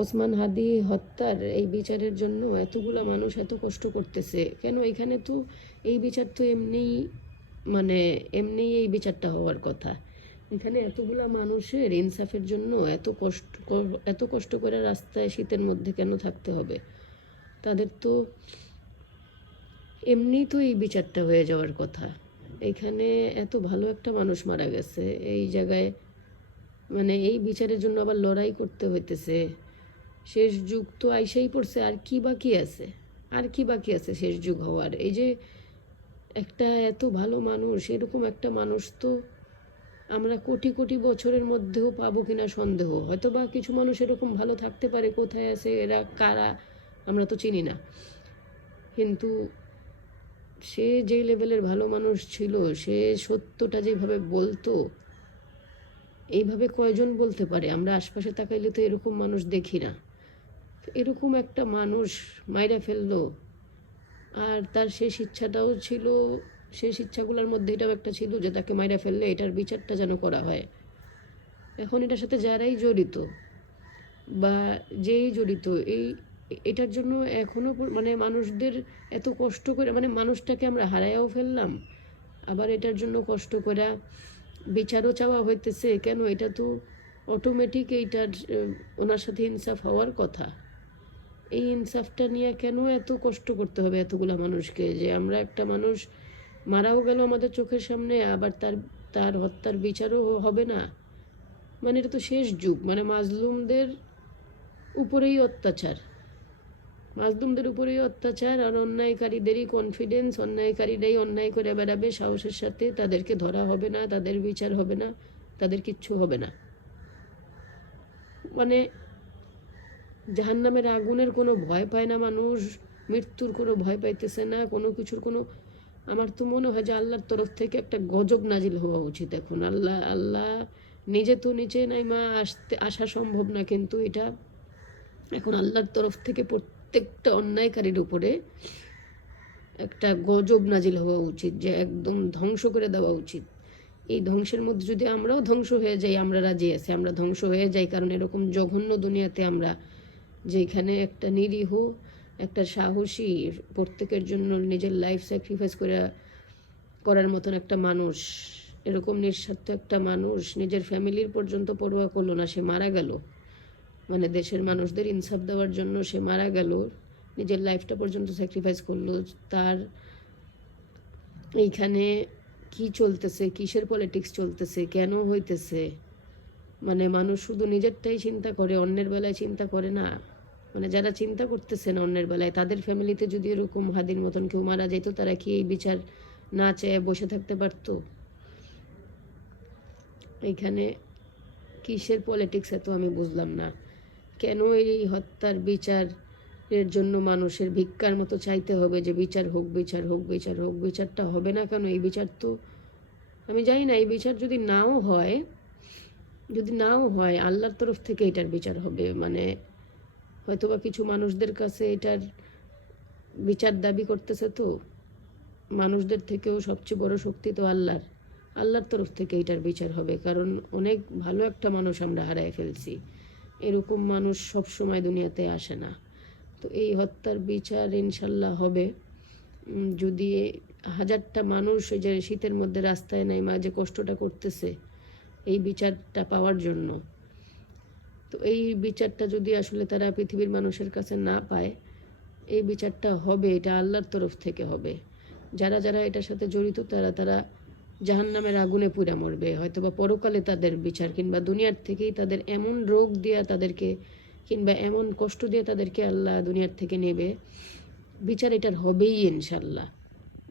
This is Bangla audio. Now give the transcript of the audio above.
ওসমান হাদি হত্যার এই বিচারের জন্য এতগুলা মানুষ এত কষ্ট করতেছে কেন? এখানে তো এই বিচার তো এমনিই, মানে এমনিই এই বিচারটা হওয়ার কথা। এখানে এতগুলা মানুষের ইনসাফের জন্য এত কষ্ট করে রাস্তায় শীতের মধ্যে কেন থাকতে হবে? তাদের তো এমনিই তো এই বিচারটা হয়ে যাওয়ার কথা। এখানে এত ভালো একটা মানুষ মারা গেছে এই জায়গায়, মানে এই বিচারের জন্য আবার লড়াই করতে হইতেছে। শেষ যুগ তো আইসাই পড়ছে, আর কি বাকি আছে? আর কি বাকি আছে শেষ যুগ হওয়ার? এই যে একটা এত ভালো মানুষ, এরকম একটা মানুষ তো আমরা কোটি কোটি বছরের মধ্যেও পাবো কিনা সন্দেহ। হয়তো বা কিছু মানুষ এরকম ভালো থাকতে পারে, কোথায় আছে এরা, কারা, আমরা তো চিনি না। কিন্তু সে যে লেভেলের ভালো মানুষ ছিল, সে সত্যটা যেভাবে বলতো, এইভাবে কয়জন বলতে পারে? আমরা আশপাশে তাকাইলে তো এরকম মানুষ দেখি না। এরকম একটা মানুষ মাইরা ফেললো, আর তার শেষ ইচ্ছাটাও ছিল, শেষ ইচ্ছাগুলোর মধ্যে এটাও একটা ছিল যে তাকে মাইরা ফেললে এটার বিচারটা যেন করা হয়। এখন এটার সাথে যারাই জড়িত বা যেই জড়িত, এটার জন্য এখনও মানে মানুষদের এত কষ্ট করে, মানে মানুষটাকে আমরা হারাইয়াও ফেললাম, আবার এটার জন্য কষ্ট করে বিচারও চাওয়া হইতেছে কেন? এটা তো অটোমেটিক এইটার ওনার সাথে ইনসাফ হওয়ার কথা। এই ইনসাফটা নিয়ে কেন এত কষ্ট করতে হবে এতগুলা মানুষকে? যে আমরা একটা মানুষ মারাও গেল আমাদের চোখের সামনে, আবার তার তার হত্যার বিচারও হবে না। মানে এটা তো শেষ যুগ, মানে মাজলুমদের উপরেই অত্যাচার, মাজলুমদের উপরেই অত্যাচার, আর অন্যায়কারীদেরই কনফিডেন্স, অন্যায়কারীরাই অন্যায় করে বেড়াবে সাহসের সাথে, তাদেরকে ধরা হবে না, তাদের বিচার হবে না, তাদের কিচ্ছু হবে না। মানে জাহান্নামের আগুনের কোনো ভয় পায় না মানুষ, মৃত্যুর কোনো ভয় পাইতেছে না, কোনো কিছুর কোনো। আমার তো মনে হয় যে আল্লাহর তরফ থেকে একটা গজব নাজিল হওয়া উচিত এখন। আল্লাহ নিজে তো নিচে নাইমা আসা সম্ভব না, কিন্তু এটা এখন আল্লাহর তরফ থেকে প্রত্যেকটা অন্যায়কারীর উপরে একটা গজব নাজিল হওয়া উচিত, যে একদম ধ্বংস করে দেওয়া উচিত। এই ধ্বংসের মধ্যে যদি আমরাও ধ্বংস হয়ে যাই, আমরা রাজি আছি, আমরা ধ্বংস হয়ে যাই, কারণ এরকম জঘন্য দুনিয়াতে আমরা, যেখানে একটা নিরীহ, একটা সাহসী, প্রত্যেকের জন্য নিজের লাইফ স্যাক্রিফাইস করার মতন একটা মানুষ, এরকম নিঃস্বার্থ একটা মানুষ নিজের ফ্যামিলির পর্যন্ত পরোয়া করলো না, সে মারা গেল। মানে দেশের মানুষদের ইনসাফ দেওয়ার জন্য সে মারা গেল, নিজের লাইফটা পর্যন্ত স্যাক্রিফাইস করলো। তার এইখানে কি চলতেছে, কিসের পলিটিক্স চলতেছে, কেন হইতেছে? মানে মানুষ শুধু নিজেরটাই চিন্তা করে, অন্যের বেলায় চিন্তা করে না। মানে যারা চিন্তা করতেছে না অন্যের বেলায়, তাদের ফ্যামিলিতে যদি এরকম হাদির মতন কেউ মারা যেত, তারা কি এই বিচার না চেয়ে বসে থাকতে পারত? এইখানে কিসের পলিটিক্স এত আমি বুঝলাম না। কেন এই হত্যার বিচারের জন্য মানুষের ভিক্ষার মতো চাইতে হবে যে বিচার হোক, বিচার হোক, বিচার হোক? বিচারটা হবে না কেন? এই বিচার তো আমি জানি না, এই বিচার যদি নাও হয়, আল্লাহর তরফ থেকে এটার বিচার হবে। মানে হয়তোবা কিছু মানুষদের কাছে এটার বিচার দাবি করতেছে, তো মানুষদের থেকেও সবচেয়ে বড় শক্তি তো আল্লাহর তরফ থেকে এটার বিচার হবে, কারণ অনেক ভালো একটা মানুষ আমরা হারায় ফেলছি। এরকম মানুষ সব সময় দুনিয়াতে আসে না। তো এই হত্যার বিচার ইনশাল্লাহ হবে। যদি হাজারটা মানুষ এই যে শীতের মধ্যে রাস্তায় নেমে যে কষ্টটা করতেছে এই বিচারটা পাওয়ার জন্য, তো এই বিচারটা যদি আসলে তারা পৃথিবীর মানুষের কাছে না পায়, এই বিচারটা হবে, এটা আল্লাহর তরফ থেকে হবে। যারা যারা এটার সাথে জড়িত, তারা জাহান্নামের আগুনে পুড়ে মরবে, হয়তো বা পরকালে তাদের বিচার, কিংবা দুনিয়ার থেকেই তাদের এমন রোগ দিয়ে তাদেরকে, কিংবা এমন কষ্ট দিয়ে তাদেরকে আল্লাহ দুনিয়ার থেকে নেবে। বিচার এটার হবেই ইনশাল্লাহ।